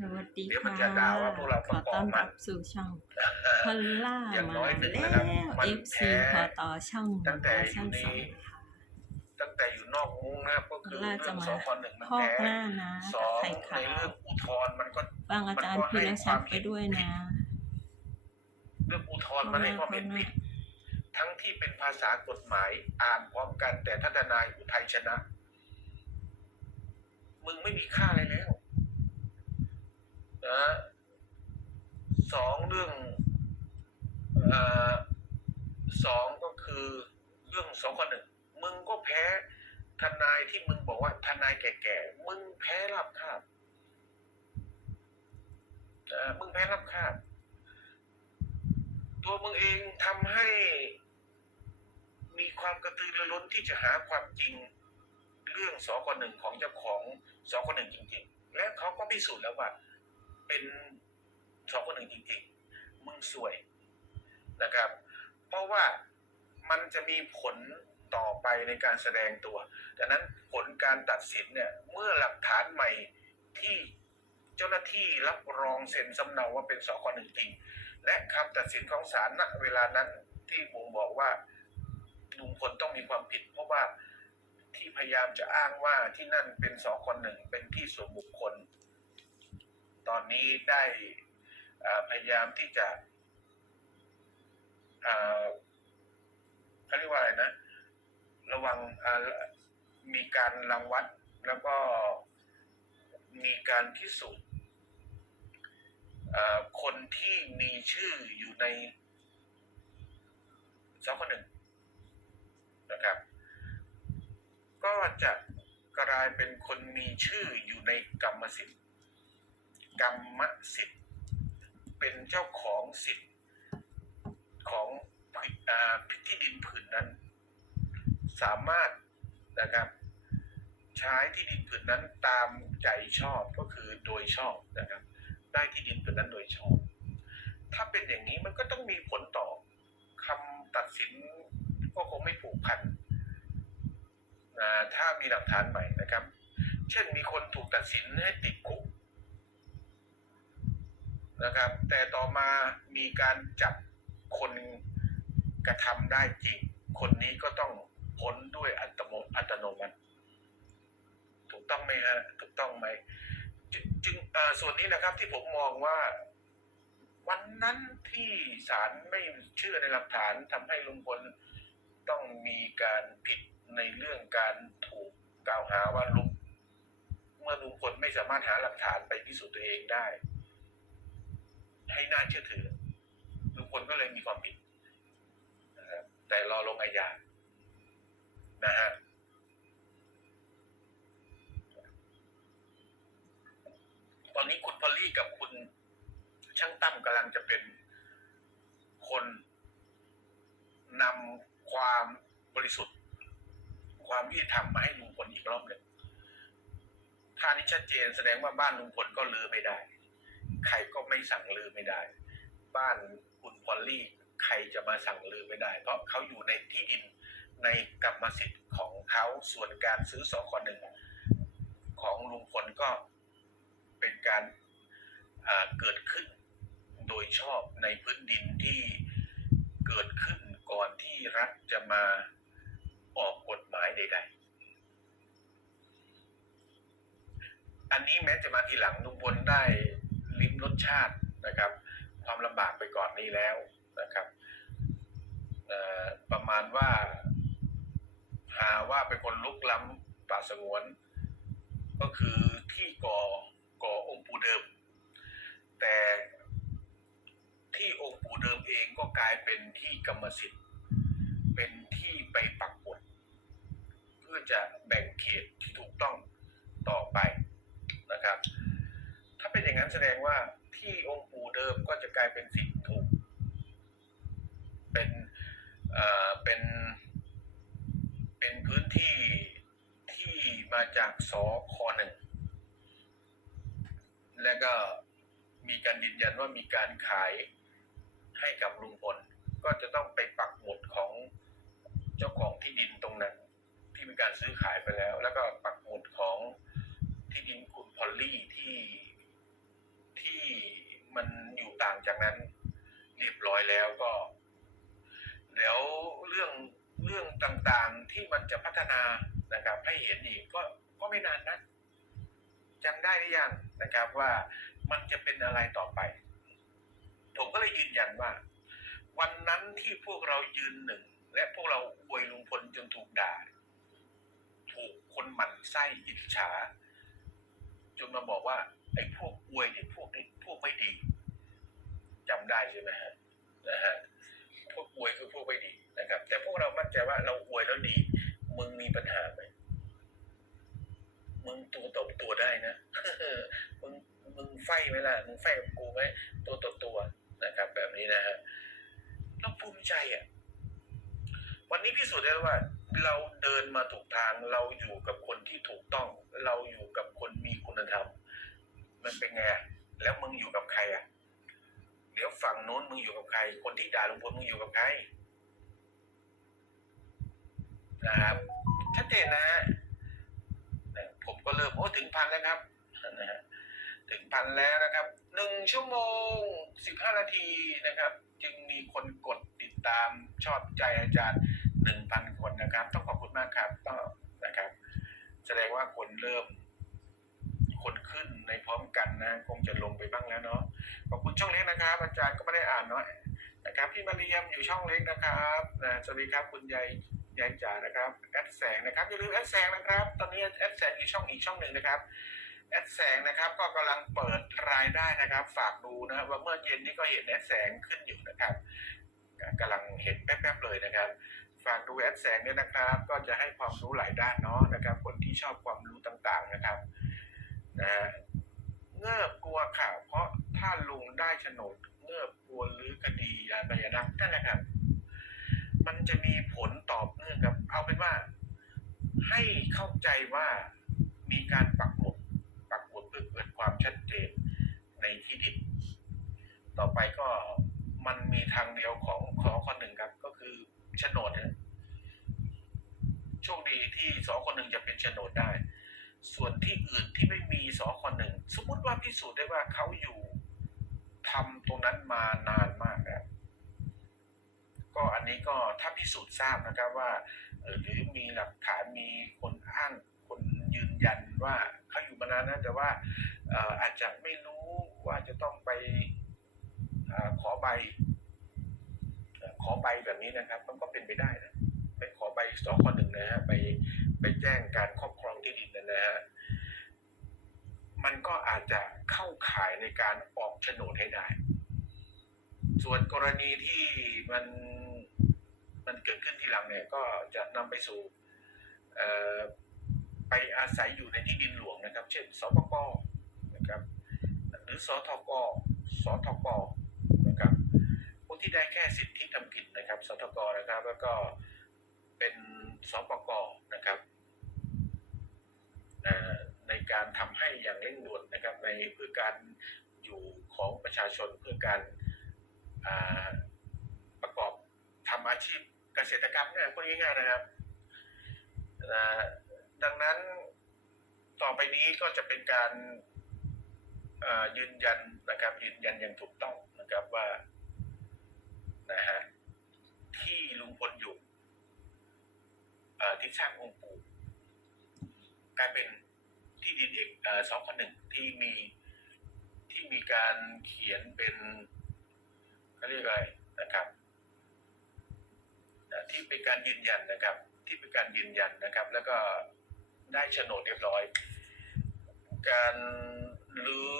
สวัสดีเดี๋ยวมัค่ะนจะด่าว่าพวกเราขอต้อนประกอบมัรันบสู่ช่องพอลล่าอย่างน้มาอยหนึ่งแล้นะครับวมัน FC แพ้พอต่อช่องตั้งแต่อยู่ช่องในสองค่ะตั้งแต่อยู่นอกมุ้งนะครับก็คือพอลล่าเรื่จะองมาสคหนึ่งมันพอกแพ้หน้านะสกับองไข่ในขาวเรื่องอุทธรณ์มันก็ฟังอาจารย์มันก็พีให้รคชัวาดมไปด้วยนะ เรื่องอุทธรณ์มันให้ความเห็นผิดทั้งที่เป็นภาษากฎหมายอ่านพร้อมกันแต่ถ้าทนายอุทัยชนะ มึงไม่มีค่าอะไรแล้ว นะสองเรื่องอ่อสองก็คือเรื่องสองคนหนึ่งมึงก็แพ้ทนายที่มึงบอกว่าทนายแก่ๆมึงแพ้รับคาบมึงแพ้รับคาบตัวมึงเองทำให้ มีความกระตือรือร้นที่จะหาความจริง เรื่องสองคหนึ่งของเจ้าของสองคหนึ่งจริง ๆ และเขาก็พิสูจน์แล้วว่า เป็นสองคนหนึ่งจริงๆ มึงสวยนะครับ เพราะว่ามันจะมีผลต่อไปในการแสดงตัวดังนั้นผลการตัดสินเนี่ยเมื่อหลักฐานใหม่ที่เจ้าหน้าที่รับรองเซ็นสำเนาว่าเป็นสคหนึ่งจริง และคำตัดสินของศาลณเวลานั้นที่บ่งบอกว่าลุงพลต้องมีความผิด เพราะว่าที่พยายามจะอ้างว่าที่นั่นเป็นสคหนึ่งเป็นที่ส่วนบุคคล ตอนนี้ได้พยายามที่จะเขาเรียกว่าอะไรนะ ระวังมีการรังวัดแล้วก็มีการพิสูจน์คนที่มีชื่ออยู่ในสคหนึ่งนะครับ ก็จะกลายเป็นคนมีชื่ออยู่ในกรรมสิทธิ์ กรรมสิทธิ์ เป็นเจ้าของสิทธิ์ของผืนที่ดินผืนนั้น สามารถนะครับ ใช้ที่ดินผืนนั้นตามใจชอบก็คือโดยชอบนะครับ ได้ที่ดินผืนนั้นโดยชอบ ถ้าเป็นอย่างนี้มันก็ต้องมีผลต่อคำตัดสินก็คงไม่ผูกพันนะถ้ามีหลักฐานใหม่นะครับ เช่นมีคนถูกตัดสินให้ติดคุก นะครับ แต่ต่อมามีการจับคนกระทำได้จริง คนนี้ก็ต้องพ้นด้วยอัตโนอัตโนมัติถูกต้องไหมฮะถูกต้องไหมจึงจึงส่วนนี้นะครับที่ผมมองว่าวันนั้นที่ศาลไม่เชื่อในหลักฐานทำให้ลุงพลต้องมีการผิดในเรื่องการถูกกล่าวหาว่าลุงเมื่อลุงพลไม่สามารถหาหลักฐานไปพิสูจน์ตัวเองได้ ให้น่าเชื่อถือลุงพลก็เลยมีความผิดนะครับแต่รอลงอาญานะฮะตอนนี้คุณพอลลี่กับคุณช่างตั้มกำลังจะเป็นคนนำความบริสุทธิ์ ความยุติธรรมมาให้ลุงพลอีกรอบหนึ่งถ้านี้ชัดเจนแสดงว่าบ้านลุงพลก็ลือไม่ได้ ใครก็ไม่สั่งลือไม่ได้ บ้านคุณพอลลี่ใครจะมาสั่งลือไม่ได้ เพราะเขาอยู่ในที่ดินในกรรมสิทธิ์ของเขาส่วนการซื้อสอคหนึ่งของลุงพลก็เป็นการเกิดขึ้นโดยชอบในพื้นดินที่เกิดขึ้นก่อนที่รัฐจะมาออกกฎหมายใด ๆ อันนี้แม้จะมาทีหลังลุงพลได้ ลิ้มรสชาตินะครับ ความลำบากไปก่อนนี้แล้วนะครับประมาณว่าหาว่าเป็นคนลุกล้ำป่าสงวน ก็คือที่ก่อก่อองค์ปู่เดิม แต่ที่องค์ปู่เดิมเองก็กลายเป็นที่กรรมสิทธิ์ เป็นที่ไปปักกฎเพื่อจะแบ่งเขตที่ถูกต้องต่อไปนะครับ ถ้าเป็นอย่างนั้นแสดงว่า ที่องค์ปู่เดิมก็จะกลายเป็นสิ่งถูก เป็นเอ่อเป็น เป็นพื้นที่ที่มาจากสคหนึ่ง และก็มีการยืนยันว่ามีการขายให้กับลุงพลก็จะต้องไปปักหมุดของเจ้าของที่ดินตรงนั้น ที่มีการซื้อขายไปแล้ว แล้วก็ปักหมุดของที่ดินคุณพอลลี่ที่ จะพัฒนานะครับ ให้เห็นอีกก็ก็ไม่นานนะจำได้หรือยังนะครับว่ามันจะเป็นอะไรต่อไป ผมก็เลยยืนยันว่า วันนั้นที่พวกเรายืนหนึ่ง และพวกเราอวยลุงพลจนถูกด่า ถูกคนหมั่นไส้อิจฉาจนมาบอกว่า ไอ้พวกอวยเนี่ยพวกนี้พวกไม่ดีจำได้ใช่ไหมฮะนะฮะพวกอวยคือพวกไม่ดีนะครับ แต่พวกเรามั่นใจว่าเราอวยแล้วดี มึงมีปัญหาไหมมึงตัวต่อตัวได้นะมึงมึงไฟไหมล่ะ มึงไฟกับกูไหมตัวต่อตัวนะครับ แบบนี้นะฮะเราภูมิใจอะ วันนี้พิสูจน์ได้แล้วว่า เราเดินมาถูกทางเราอยู่กับคนที่ถูกต้อง เราอยู่กับคนมีคุณธรรม มันเป็นไงแล้วมึงอยู่กับใครอะเดี๋ยวฝั่งโน้นมึงอยู่กับใคร คนที่ด่าลุงพลมึงอยู่กับใคร นะครับชัดเจนนะฮะผมก็เริ่มโอ้ถึงพันแล้วครับนะฮะถึงพันแล้วนะครับหนึ่งชั่วโมงสิบห้านาทีนะครับ จึงมีคนกดติดตามชอบใจอาจารย์หนึ่งพันคนนะครับ ต้องขอบคุณมากครับต้องนะครับ แสดงว่าคนเริ่ม คนขึ้นในพร้อมกันนะ คงจะลงไปบ้างแล้วเนาะขอบคุณช่องเล็กนะครับ อาจารย์ก็ไม่ได้อ่านเนาะนะครับพี่มาเรียมอยู่ช่องเล็กนะครับนะสวัสดีครับคุณยาย ยายจ๋านะครับแอดแสงนะครับอย่าลืมแอดแสงนะครับ ตอนนี้แอดแสงอยู่ช่องอีกช่องหนึ่งนะครับแอดแสงนะครับก็กำลังเปิดรายได้นะครับ ฝากดูนะครับว่าเมื่อเย็นนี้ก็เห็นแอดแสงขึ้นอยู่นะครับกำลังเห็นแป๊บๆเลยนะครับ ฝากดูแอดแสงเนี่ยนะครับ ก็จะให้ความรู้หลายด้านเนาะนะครับ คนที่ชอบความรู้ต่างๆนะครับนะฮะเงือบกลัวข่าวเพราะถ้าลุงได้โฉนดเงือบกลัวหรือคดีอะไรนะนั่นแหละครับ มันจะมีผลตอบเนื่องกับ เอาเป็นว่า ให้เข้าใจว่ามีการปักหมุดปักหมุดเพื่อเกิดความชัดเจนในที่ดินต่อไปก็มันมีทางเดียวของขอคนหนึ่งครับ ก็คือโฉนดนะโชคดีที่สอคนหนึ่งจะเป็นโฉนดได้ ส่วนที่อื่นที่ไม่มีสอคนหนึ่ง สมมติว่าพิสูจน์ได้ว่าเขาอยู่ทำตรงนั้นมานานมาก วันนี้ก็ถ้าพิสูจน์ทราบนะครับว่าหรือมีหลักฐานมีคนอ้างคนยืนยันว่าเขาอยู่มานานนะแต่ว่าอาจจะไม่รู้ว่าจะต้องไปอขอใบ ขอใบแบบนี้นะครับ มันก็เป็นไปได้นะไปขอใบสองคนหนึ่งนะฮะไปไปแจ้งการครอบครองที่ดินนะฮะมันก็อาจจะเข้าข่ายในการออกโฉนดให้ได้ ส่วนกรณีที่มัน มันเกิดขึ้นทีหลังเนี่ยก็จะนำไปสู่เอ่อไปอาศัยอยู่ในที่ดินหลวงนะครับ เช่นสปกนะครับหรือสทกสทกนะครับผู้ที่ได้แค่สิทธิทำกิจนะครับสทกนะครับแล้วก็เป็นสปกนะครับเอ่อในการทำให้อย่างเร่งด่วนนะครับในเพื่อการอยู่ของประชาชนเพื่อการอ่าประกอบทำอาชีพ เกษตรกรรมเนี่ยพูดง่ายๆนะครับนะดังนั้นต่อไปนี้ก็จะเป็นการอ่ายืนยันนะครับ ยืนยันอย่างถูกต้องนะครับว่านะฮะที่ลุงพลอยู่อ่าที่สร้างองค์ปู่กลายเป็นที่ดินเอกอ่อสองคนหนึ่งที่มีที่มีการเขียนเป็นเขาเรียกอะไรนะครับ ที่เป็นการยืนยันนะครับ ที่เป็นการยืนยันนะครับ แล้วก็ได้โฉนดเรียบร้อย การรื้อ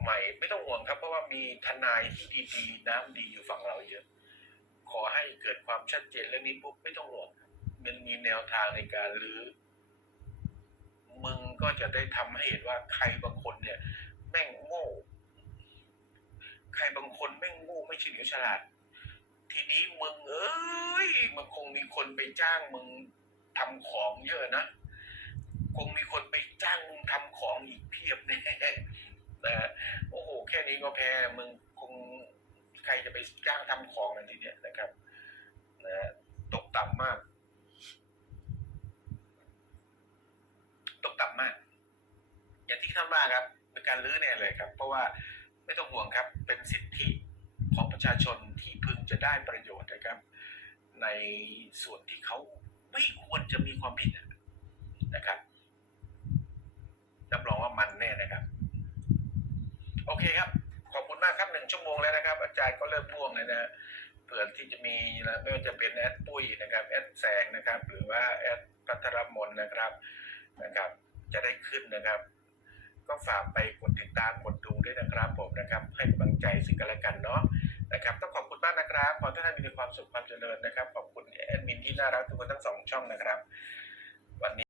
ใหม่ไม่ต้องห่วงครับ เพราะว่ามีทนายที่ดีๆ น้ำดีอยู่ฝั่งเราเยอะ ขอให้เกิดความชัดเจนเรื่องนี้ปุ๊บไม่ต้องห่วงมันมีแนวทางในการรื้อมึงก็จะได้ทำให้เห็นว่าใครบางคนเนี่ย แม่งโง่ ใครบางคนแม่งโง่ไม่เฉลียวฉลาด ทีนี้มึงเอ้ยมันคงมีคนไปจ้างมึงทำของเยอะนะ คงมีคนไปจ้างมึงทำของอีกเพียบแน่นะโอ้โห แค่นี้ก็แพ้มึงคงใครจะไปจ้างทำของนั่นทีเนี้ยนะครับนะตกต่ำมาก ตกต่ำมาก อย่างที่ท่านว่าครับเป็นการรื้อเนี่ยเลยครับ เพราะว่าไม่ต้องห่วงครับ เป็นสิทธิ ของประชาชนที่พึงจะได้ประโยชน์นะครับ ในส่วนที่เขาไม่ควรจะมีความผิดนะครับรับรองว่ามันแน่นะครับ โอเคครับ ขอบคุณมากครับหนึ่งชั่วโมงแล้วนะครับ อาจารย์ก็เริ่มพ่วงเลยนะเผื่อที่จะมีนะไม่ว่าจะเป็นแอดปุ้ยนะครับแอดแสงนะครับ หรือว่าแอดพัทรมนนะครับนะครับ จะได้ขึ้นนะครับ ก็ฝากไปกดติดตามกดดูด้วยนะครับผมนะครับ ให้กำลังใจซึ่งกันและกันเนาะ นะครับต้องขอบคุณมากนะครับขอให้ท่านมีความสุขความเจริญนะครับ ขอบคุณแอดมินที่น่ารักทุกคนทั้งสองช่องนะครับ วันนี้